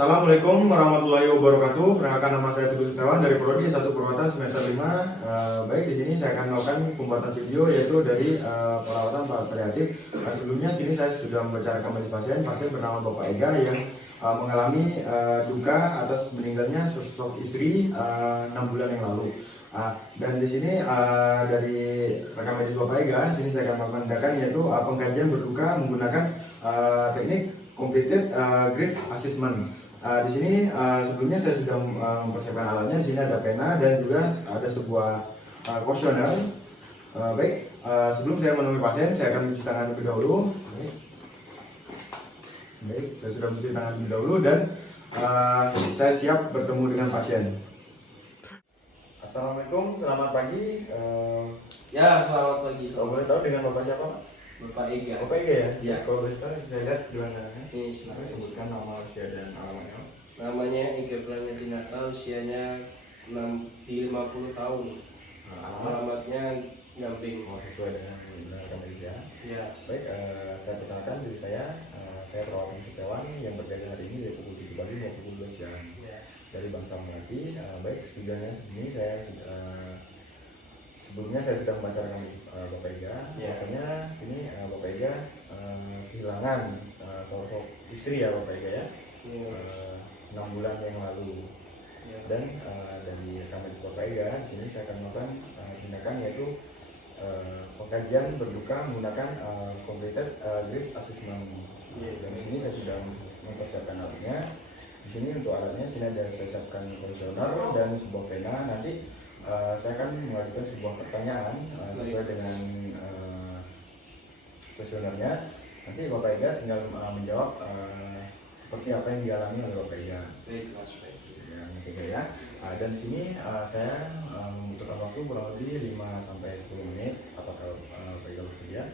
Assalamualaikum warahmatullahi wabarakatuh. Perkenalkan, nama saya Teguh Setiawan dari Prodi 1 Perawatan semester 5. Baik, di sini saya akan melakukan pembuatan video yaitu dari perawatan paliatif. Sebelumnya sini saya sudah membaca rekaman pasien bernama Bapak Ega yang mengalami duka atas meninggalnya sosok istri 6 bulan yang lalu. Dan di sini dari rekam medis Bapak Ega, sini saya akan melakukan tindakan yaitu pengkajian berduka menggunakan teknik completed grief assessment. Di sini sebelumnya saya sudah mempersiapkan alatnya. Di sini ada pena dan juga ada sebuah kuesioner. Baik, sebelum saya menemui pasien, saya akan mencuci tangan terlebih dahulu. Baik, saya sudah mencuci tangan terlebih dahulu dan saya siap bertemu dengan pasien. Assalamualaikum, selamat pagi. Ya, selamat pagi. Kalau boleh tahu dengan Bapak siapa, Pak? Bapak Ega. Bapak Ega ya? Ya. Kalau boleh tahu, saya lihat di mana? Ini silakan Sebutkan nama, usia dan alamatnya. Namanya Ega Pranyatinata, usianya 50 tahun. Alamatnya Gamping. Sesuai dengan rekam medis ya. Ya. Baik, saya perkenalkan diri saya perawat Setiawan yang berjaga hari ini dari pukul 7 pagi hingga pukul 2 siang dari bangsa Melati. Baik, setidaknya sini saya sebelumnya saya sudah membaca rekam Bapak Ega. Biasanya sini Bapak Ega kehilangan sosok istri ya Bapak Ega ya, 6 bulan yang lalu. Dan dari rekam medis Bapak Ega, sini saya akan melakukan tindakan yaitu pengkajian berduka menggunakan completed grief assessment. Dan di sini saya sudah mempersiapkan alatnya. Di sini untuk alatnya sini ada saya siapkan kuesioner dan sebuah pena. Nanti saya akan mengajukan sebuah pertanyaan sesuai dengan kuesionernya. Nanti Bapak Ega tinggal menjawab seperti apa yang dialami oleh Bapak Ega. Baik, Mas. Baik. Ya. Dan di sini saya membutuhkan waktu kurang lebih 5-10 menit. Apakah Bapak Ega bersedia?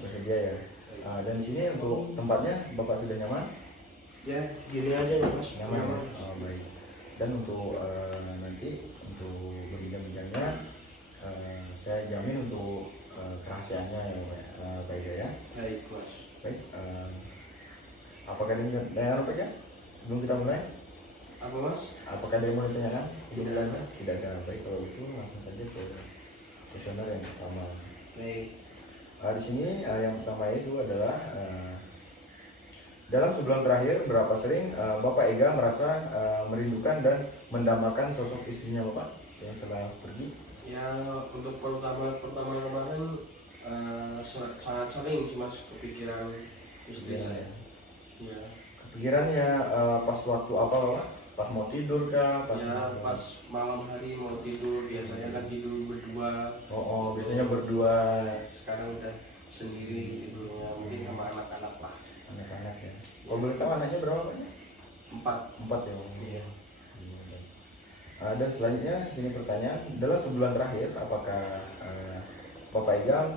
Bersedia ya. Dan di sini untuk tempatnya Bapak sudah nyaman? Ya, gini aja ya, Mas. Nyaman. Baik. Dan untuk nanti untuk berbincang-bincangnya saya jamin untuk kerahasiaannya ya Pak Ega ya. Baik, Mas. Baik. Apakah ada yang Pak Ega? Sebelum kita mulai? Apa, Mas? Apakah ada yang mau ditanyakan? Tidak ada. Tidak ada. Baik, kalau itu langsung saja ke kuesioner yang pertama. Baik. Di sini yang pertama itu adalah dalam sebulan terakhir berapa sering Bapak Ega merasa merindukan dan mendambakan sosok istrinya Bapak yang telah pergi? Ya, untuk pertama kemarin sangat sering sih, Mas, kepikiran istri saya. Ya. Kepikirannya pas waktu apa Bapak? Pas mau tidur kah? Pas malam hari mau tidur, biasanya kan tidur berdua. Biasanya berdua. Sekarang udah sendiri tidurnya, mungkin sama anak-anak lah. Anak-anak ya. Kalau boleh tahu anaknya berapa banyak? 4. Ya. Iya. Dan selanjutnya sini pertanyaan, dalam sebulan terakhir apakah Bapak Ega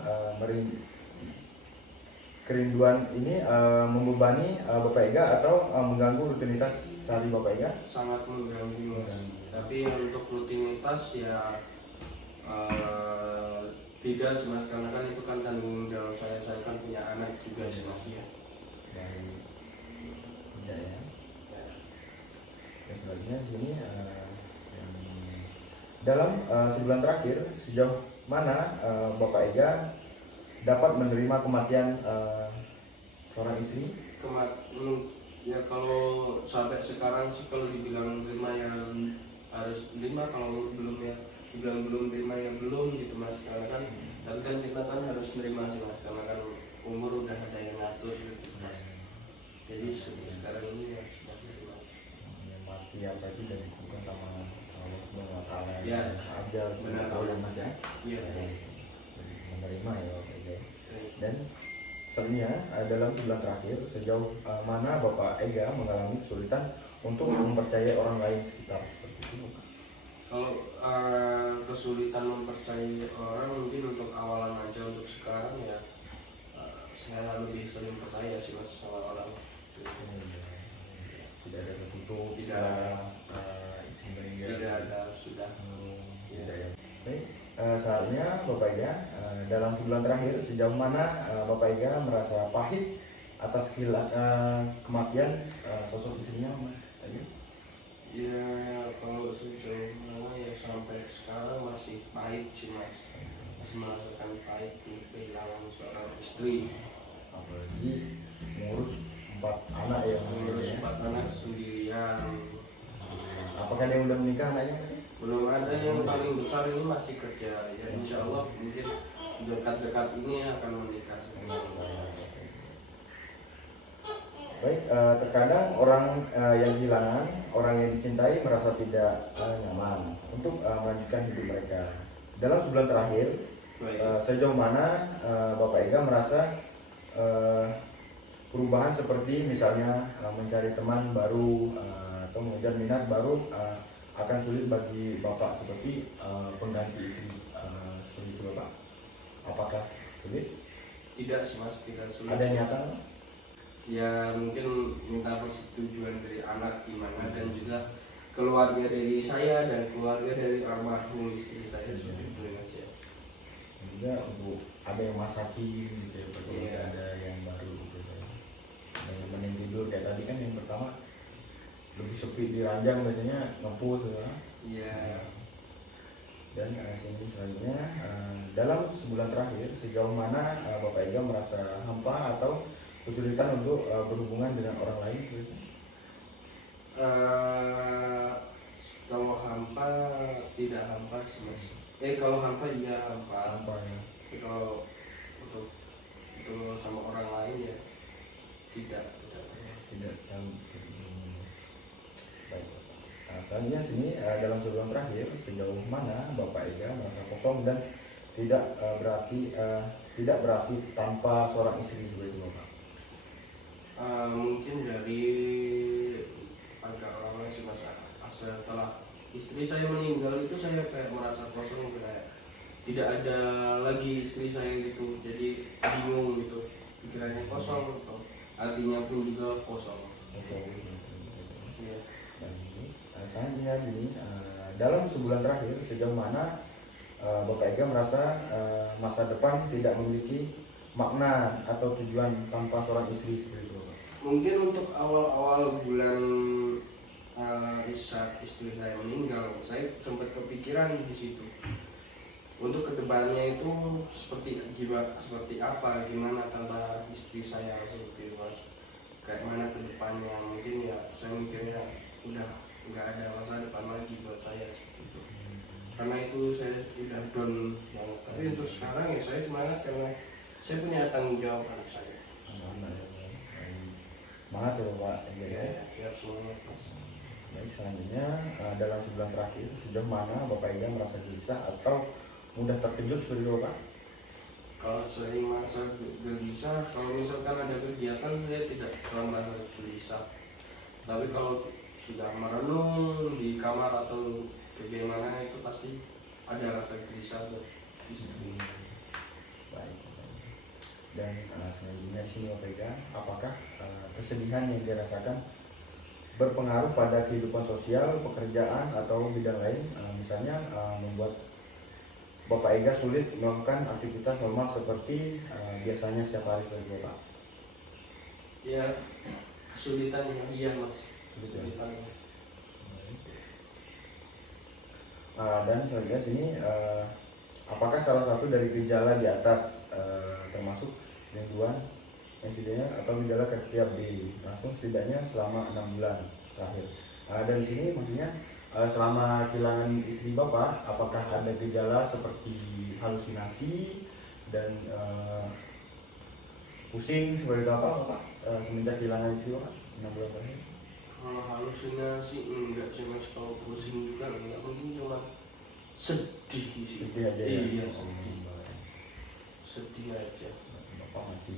kerinduan ini membebani Bapak Ega atau mengganggu rutinitas sehari Bapak Ega? Sangat mengganggu, Mas. Tapi untuk rutinitas ya tidak sih, Mas, karena kan itu kan tanggung jawab saya kan punya anak juga sih, Mas ya. Baik. Tidak ya. Dan selanjutnya sini dalam sebulan terakhir sejauh mana Bapak Ega dapat menerima kematian seorang istri? Ya kalau sampai sekarang sih kalau dibilang terima ya harus terima, kalau belum ya dibilang belum terima ya belum gitu, Mas. Karena kan tapi kan kita kan harus terima sih, Mas, karena kan umur udah ada yang ngatur gitu, Mas. Jadi sekarang ini ya sudah terima. Mati apa itu dari bukan sama Allah Subhanahu wa taala. Ya, aja benar boleh Mas ya. Iya. Menerima ya Bapak Ega. Dan selanjutnya dalam sebulan terakhir sejauh mana Bapak Ega mengalami kesulitan untuk mempercayai orang lain sekitar seperti itu? Kalau kesulitan mempercayai orang mungkin untuk awalan aja, untuk sekarang ya saya lebih sering percaya sih, Mas, sama orang. Tidak ada tertutup, tidak ada sudah. Tidak ya. Baik, saatnya Bapak Ega dalam sebulan terakhir sejauh mana Bapak Ega merasa pahit atas kematian sosok istrinya Mas Ega? Ya kalau sejauh mana ya sampai sekarang masih pahit sih Mas, masih merasakan pahit kehilangan seorang istri, Apalagi ngurus 4 anak ya Mas Ega mengurus ya? 4 anak sendirian. Apakah dia udah menikah anaknya? Belum ada, yang paling besar ini masih kerja ya, insya Allah mungkin dekat-dekat ini akan menikah. Baik, terkadang orang yang kehilangan, orang yang dicintai merasa tidak nyaman untuk melanjutkan hidup mereka. Dalam sebulan terakhir, Baik. sejauh mana Bapak Ega merasa perubahan seperti misalnya mencari teman baru atau mengejar minat baru akan sulit bagi Bapak seperti pengganti istri seperti itu Bapak? Apakah sulit? Tidak sih Mas, tidak sulit. Ada nyata? Ya mungkin minta persetujuan dari anak gimana, dan juga keluarga dari saya dan keluarga dari almarhum istri saya seperti itu ya Mas ya. Juga untuk ada yang masakin gitu ya, kalau Iya. ada yang baru gitu ya. Ada yang mending tidur kayak tadi kan yang pertama lebih sepi di ranjang biasanya ngepus ya. Iya. Dan sini selanjutnya dalam sebulan terakhir sejauh mana Bapak Ega merasa hampa atau kesulitan untuk berhubungan dengan orang lain gitu? Kalau hampa tidak hampa sih Mas. Kalau hampa iya hampa. Hampa ya. Tapi kalau untuk sama orang lain ya tidak. Tidak tahu. Baik. Selanjutnya sini dalam sebulan terakhir sejauh mana Bapak Ega merasa kosong dan tidak berarti tanpa seorang istri juga itu Bapak? Mungkin dari agak lama sih Mas. Setelah istri saya meninggal itu saya kayak merasa kosong, kayak tidak ada lagi istri saya gitu, jadi bingung gitu, pikirannya kosong gitu. Hatinya pun juga kosong. Iya. Dan ini selanjutnya ini dalam sebulan terakhir sejauh mana Bapak Ega merasa masa depan tidak memiliki makna atau tujuan tanpa seorang istri seperti itu Bapak? Mungkin untuk awal-awal bulan saat istri saya meninggal, saya sempat kepikiran di situ. Untuk kedepannya itu seperti apa, gimana tanpa istri saya seperti itu Mas. Kayak mana kedepannya, mungkin ya saya mikirnya udah nggak ada masa depan lagi buat saya seperti itu. Karena itu saya udah down banget. Tapi untuk sekarang ya saya semangat karena saya punya tanggung jawab anak saya. Semangat ya Bapak Ega ya. Siap semangat. Baik, selanjutnya dalam sebulan terakhir sejauh mana Bapak Ega merasa gelisah atau mudah terkejut seperti itu Bapak? Kalau sering merasa gelisah, kalau misalkan ada kegiatan saya tidak terlalu merasa gelisah. Tapi kalau sudah merenung di kamar atau bagaimana itu pasti ada rasa gelisah buat istri. Baik. Dan selanjutnya di sini Bapak Ega, apakah kesedihan yang dirasakan berpengaruh pada kehidupan sosial, pekerjaan atau bidang lain, misalnya membuat Bapak Ega sulit melakukan aktivitas normal seperti biasanya setiap hari seperti Bapak? Ya, kesulitannya iya Mas. Kesulitannya. Dan selanjutnya sini apakah salah satu dari gejala di atas termasuk rinduan insidennya atau gejala ketiak B langsung setidaknya selama 6 bulan terakhir. Dan di sini maksudnya selama kehilangan istri Bapak, apakah ada gejala seperti halusinasi dan pusing seperti itu apa Bapak semenjak kehilangan istri Bapak 6 bulan terakhir? Kalau halusinasi enggak sih Mas, kalau pusing juga enggak, mungkin cuma sedih sih. Sedih aja ya? Iya, sedih aja. Bapak masih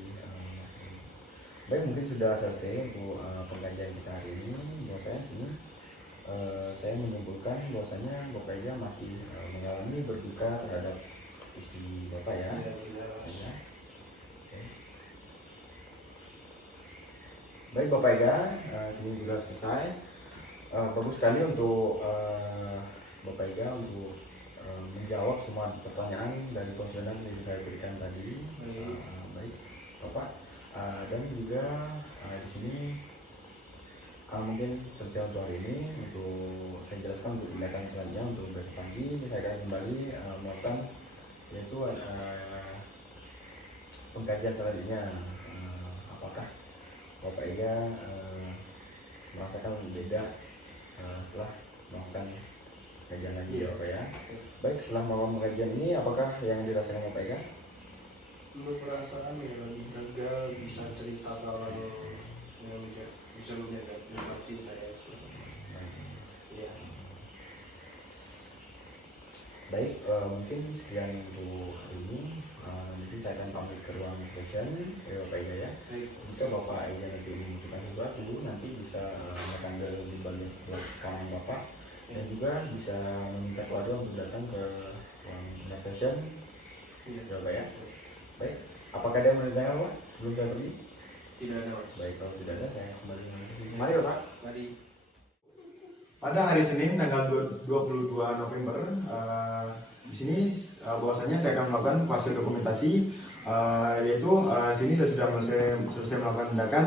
baik, mungkin sudah selesai untuk pengajian kita hari ini. Bahwasanya sini saya menyimpulkan bahwasanya Bapak Ega masih mengalami berduka terhadap istri Bapak ya. Iya. Ya. Oke. Baik Bapak Ega, ini juga selesai. Bagus sekali untuk Bapak Ega untuk menjawab semua pertanyaan dari konseling yang saya berikan tadi. Baik Bapak, Dan juga di sini mungkin selesai untuk hari ini. Untuk saya jelaskan untuk tindakan selanjutnya untuk besok pagi kita akan kembali melakukan yaitu pengkajian selanjutnya. Apakah Bapak Ega merasakan beda setelah melakukan kajian lagi ya Bapak ya? Baik, setelah melakukan kajian ini apakah yang dirasakan Bapak Ega? Menurut perasaan ya lebih lega, bisa cerita kalau yang bisa menjaga privasi saya seperti itu. Ya. Baik, mungkin sekian untuk hari ini. Nanti saya akan pamit ke ruang session ya Bapak Ega ya. Baik. Jika Bapak Ega nanti membutuhkan sesuatu, nanti bisa menekan bel di bagian sebelah kanan Bapak, dan juga bisa meminta keluarga untuk datang ke ruang session ya Bapak ya. Baik, apakah ada yang mau ditanyakan Pak sebelum saya pergi? Tidak ada Mas. Baik, kalau tidak ada saya kembali ke sini. Mari Bapak. Mari. Pada hari Senin tanggal 22 November di sini bahwasanya saya akan melakukan fase dokumentasi, yaitu sini saya sudah selesai melakukan tindakan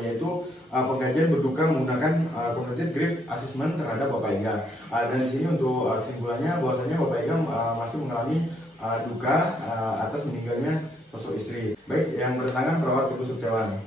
yaitu pengkajian berduka menggunakan cognitive grief assessment terhadap Bapak Ega. Dan di sini untuk kesimpulannya bahwasanya Bapak Ega masih mengalami duka atas meninggalnya sosok istri. Baik, yang bertangan perawat Teguh Setiawan.